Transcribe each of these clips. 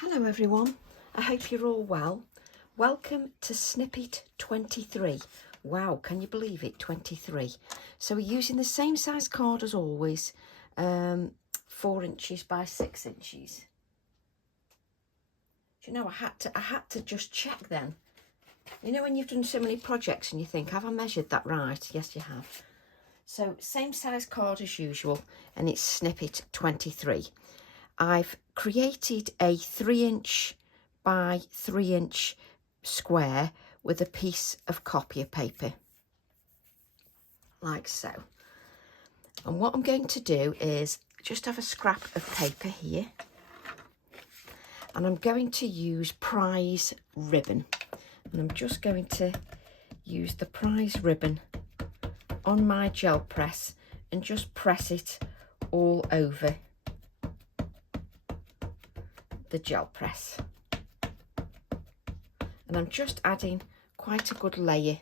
Hello everyone, I hope you're all well. Welcome to Snippet 23. Wow, can you believe it, 23. So we're using the same size card as always, 4 inches by 6 inches. Do you know, I had to just check then. You know when you've done so many projects and you think, have I measured that right? Yes, you have. So same size card as usual, and it's Snippet 23. I've created a 3-inch by 3-inch square with a piece of copier paper, like so. And what I'm going to do is just have a scrap of paper here, and I'm going to use prize ribbon. And I'm just going to use the prize ribbon on my gel press and just press it all over the gel press. And I'm just adding quite a good layer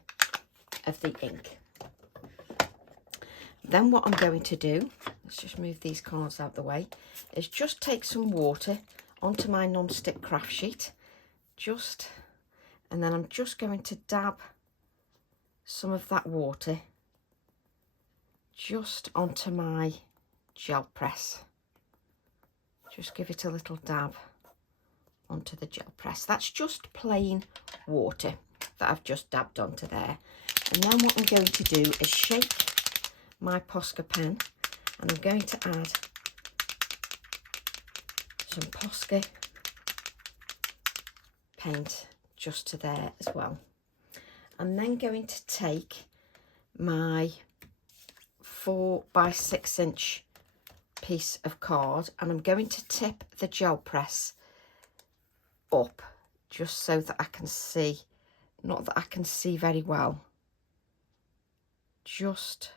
of the ink. Then what I'm going to do, let's just move these cards out of the way, is just take some water onto my non-stick craft sheet, and then I'm just going to dab some of that water just onto my gel press. Just give it a little dab onto the gel press. That's just plain water that I've just dabbed onto there. And then what I'm going to do is shake my Posca pen, and I'm going to add some Posca paint just to there as well. I'm then going to take my 4 by 6 inch piece of card, and I'm going to tip the gel press up just so that I can see, not that I can see very well, just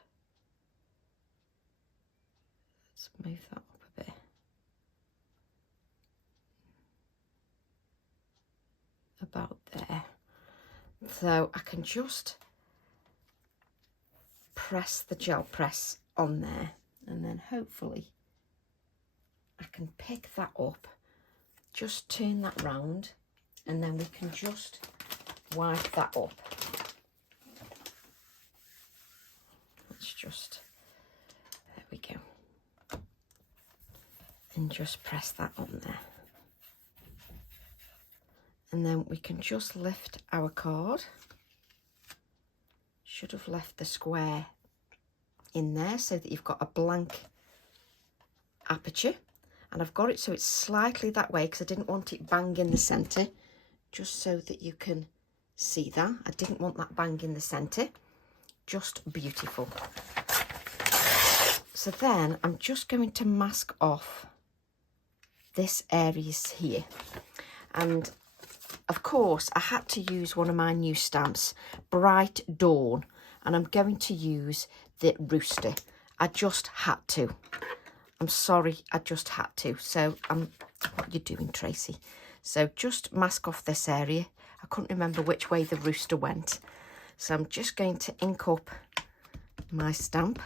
let's move that up a bit, about there, so I can just press the gel press on there, and then hopefully I can pick that up, just turn that round, and then we can just wipe that up. Let's just, there we go, and just press that on there. And then we can just lift our card. Should have left the square in there so that you've got a blank aperture. And I've got it so it's slightly that way because I didn't want it bang in the centre, just so that you can see that. I didn't want that bang in the centre. Just beautiful. So then I'm just going to mask off this area here. And of course I had to use one of my new stamps, Bright Dawn, and I'm going to use the rooster. I just had to. I'm sorry, I just had to. So what are you doing, Tracy? So just mask off this area. I couldn't remember which way the rooster went. So I'm just going to ink up my stamp.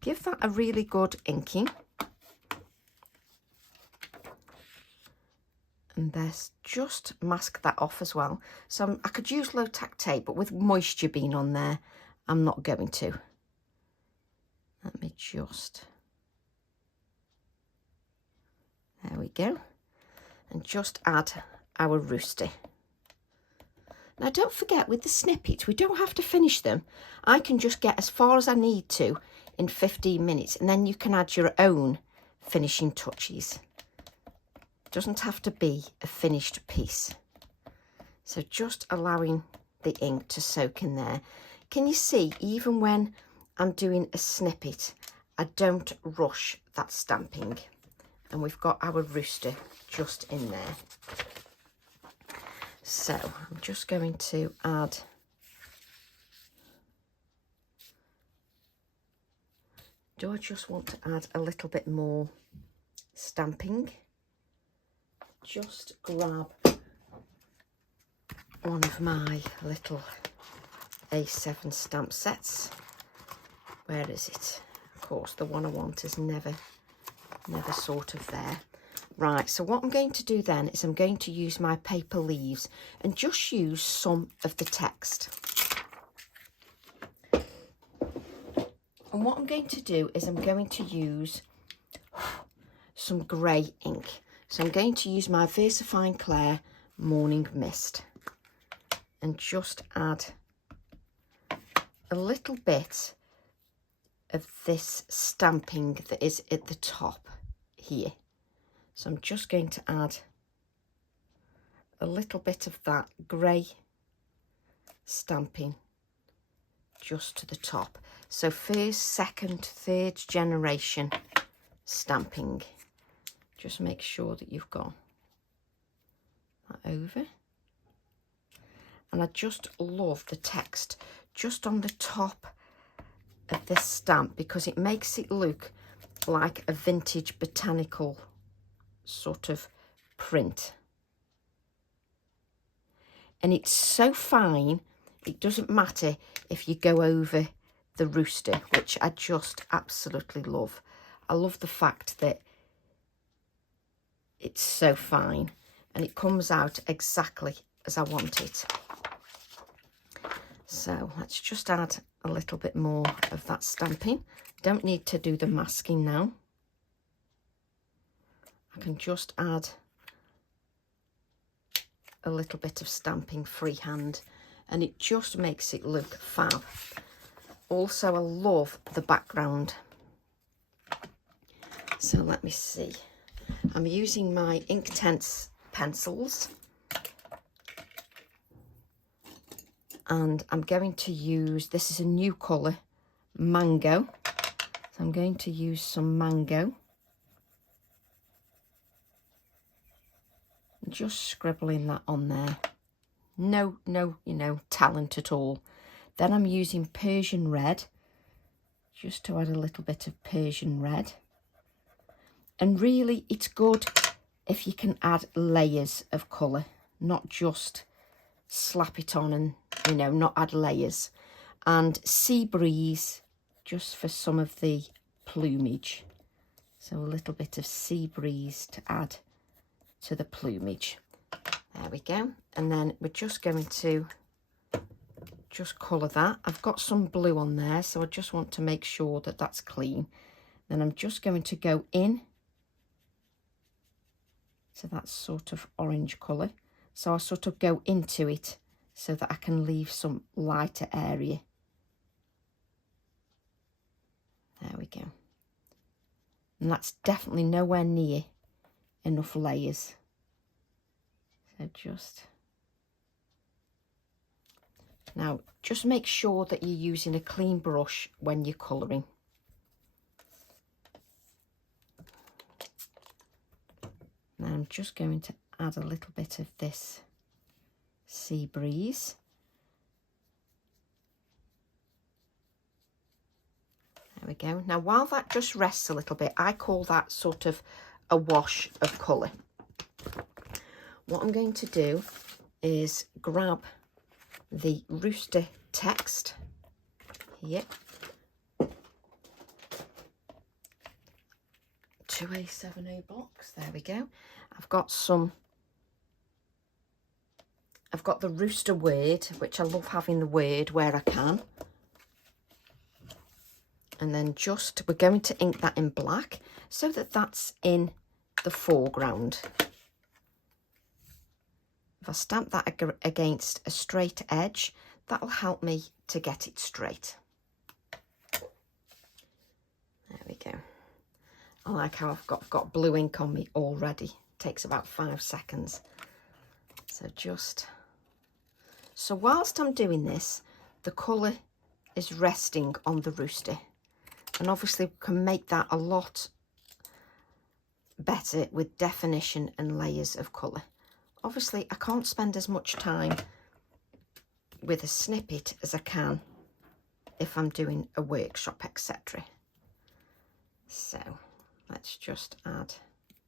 Give that a really good inking. And there's just mask that off as well. So I could use low tack tape, but with moisture being on there, I'm not going to. Let me just, there we go. And just add our rooster. Now don't forget, with the snippets, we don't have to finish them. I can just get as far as I need to in 15 minutes, and then you can add your own finishing touches. It doesn't have to be a finished piece. So just allowing the ink to soak in there. Can you see, even when I'm doing a snippet, I don't rush that stamping. And we've got our rooster just in there. So I'm just going to add I just want to add a little bit more stamping. Just grab one of my little A7 stamp sets. Where is it? Of course, the one I want is never never sort of there. Right, so what I'm going to do then is I'm going to use my paper leaves and just use some of the text. And what I'm going to do is I'm going to use some grey ink. So I'm going to use my VersaFine Clair Morning Mist and just add a little bit of this stamping that is at the top here. So I'm just going to add a little bit of that grey stamping just to the top. So first, second, third generation stamping. Just make sure that you've got that over. And I just love the text just on the top of this stamp because it makes it look like a vintage botanical sort of print. And it's so fine, it doesn't matter if you go over the rooster, which I just absolutely love. I love the fact that it's so fine and it comes out exactly as I want it. So let's just add a little bit more of that stamping. Don't need to do the masking now. I can just add a little bit of stamping freehand and it just makes it look fab. Also, I love the background. So let me see. I'm using my Inktense pencils and I'm going to use, this is a new colour, Mango. So I'm going to use some Mango. Just scribbling that on there. No, talent at all. Then I'm using Persian Red, just to add a little bit of Persian Red. And really, it's good if you can add layers of colour, not just slap it on and, not add layers. And Sea Breeze, just for some of the plumage. So a little bit of Sea Breeze to add to the plumage. There we go. And then we're just going to just colour that. I've got some blue on there, so I just want to make sure that that's clean. Then I'm just going to go in to that sort of orange colour. So I sort of go into it so that I can leave some lighter area. There we go. And that's definitely nowhere near enough layers. So now just make sure that you're using a clean brush when you're colouring. Now I'm just going to add a little bit of this Sea Breeze. There we go. Now while that just rests a little bit, I call that sort of a wash of colour. What I'm going to do is grab the rooster text here, 2A70 box, there we go. I've got the rooster word, which I love having the word where I can. And then we're going to ink that in black so that that's in the foreground. If I stamp that against a straight edge, that'll help me to get it straight. There we go. I like how I've got blue ink on me already. Takes about 5 seconds. So whilst I'm doing this, the colour is resting on the rooster. And obviously we can make that a lot better with definition and layers of colour. Obviously I can't spend as much time with a snippet as I can if I'm doing a workshop, etc. So let's just add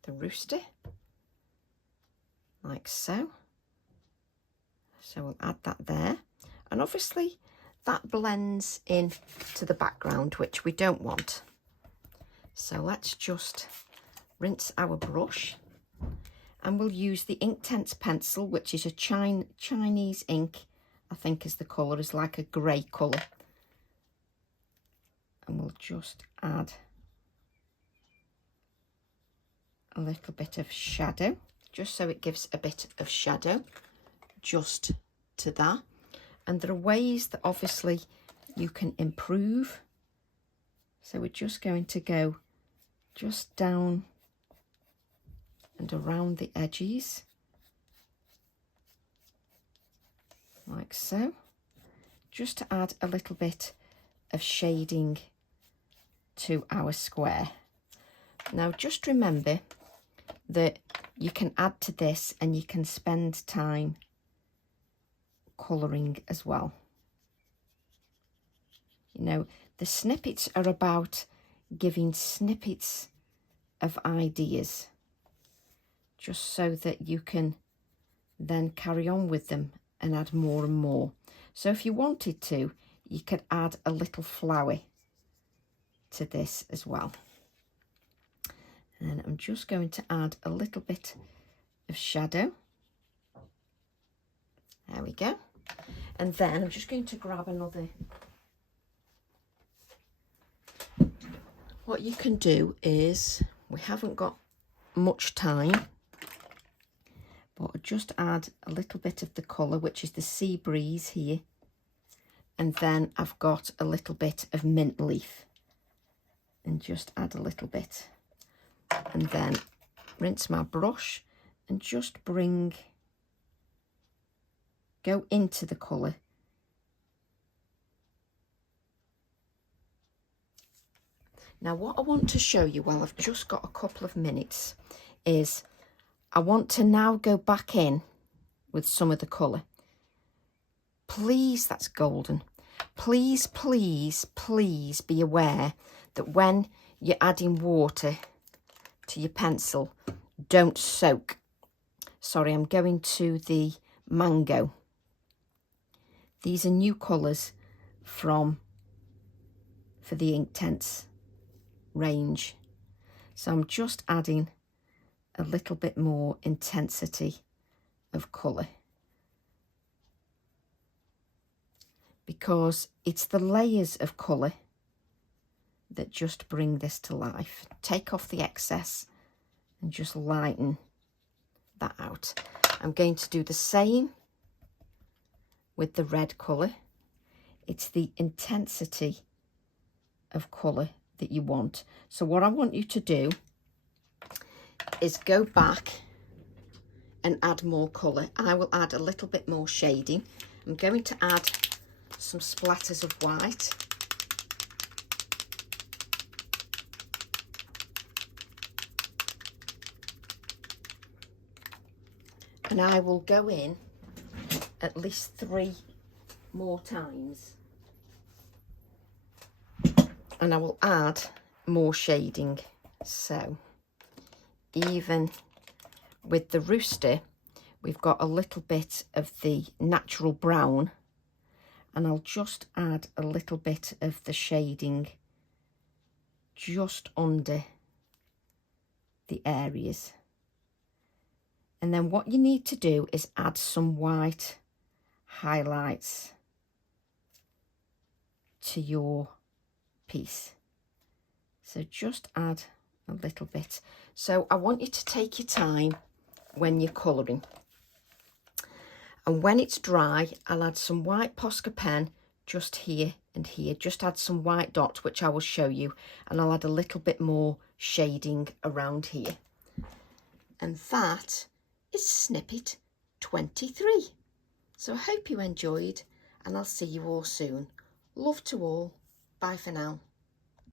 the rooster like so. So we'll add that there, and obviously that blends in to the background, which we don't want. So let's just rinse our brush, and we'll use the Inktense pencil, which is a Chinese ink, I think is the colour, is like a grey colour. And we'll just add a little bit of shadow, just so it gives a bit of shadow just to that. And there are ways that obviously you can improve. So we're just going to go just down and around the edges, like so, just to add a little bit of shading to our square. Now just remember that you can add to this and you can spend time colouring as well. You know, the snippets are about giving snippets of ideas, just so that you can then carry on with them and add more and more. So if you wanted to, you could add a little flower to this as well. And I'm just going to add a little bit of shadow. There we go. And then I'm just going to grab another. What you can do is, we haven't got much time, but I'll just add a little bit of the colour, which is the sea breeze here. And then I've got a little bit of mint leaf, and just add a little bit. And then rinse my brush and just go into the colour. Now what I want to show you while I've just got a couple of minutes is I want to now go back in with some of the colour. Please, that's golden. Please, please, please be aware that when you're adding water to your pencil, don't soak. Sorry, I'm going to the mango. These are new colours for the Inktense range. So I'm just adding a little bit more intensity of colour, because it's the layers of colour that just bring this to life. Take off the excess and just lighten that out. I'm going to do the same with the red colour. It's the intensity of colour that you want. So what I want you to do is go back and add more colour. I will add a little bit more shading. I'm going to add some splatters of white. And I will go in at least 3 more times. And I will add more shading. So even with the rooster, we've got a little bit of the natural brown, and I'll just add a little bit of the shading just under the areas. And then what you need to do is add some white highlights to your piece. So just add a little bit. So I want you to take your time when you're colouring. And when it's dry, I'll add some white Posca pen just here and here. Just add some white dots, which I will show you. And I'll add a little bit more shading around here. And that is Snippet 23. So I hope you enjoyed, and I'll see you all soon. Love to all. Bye for now.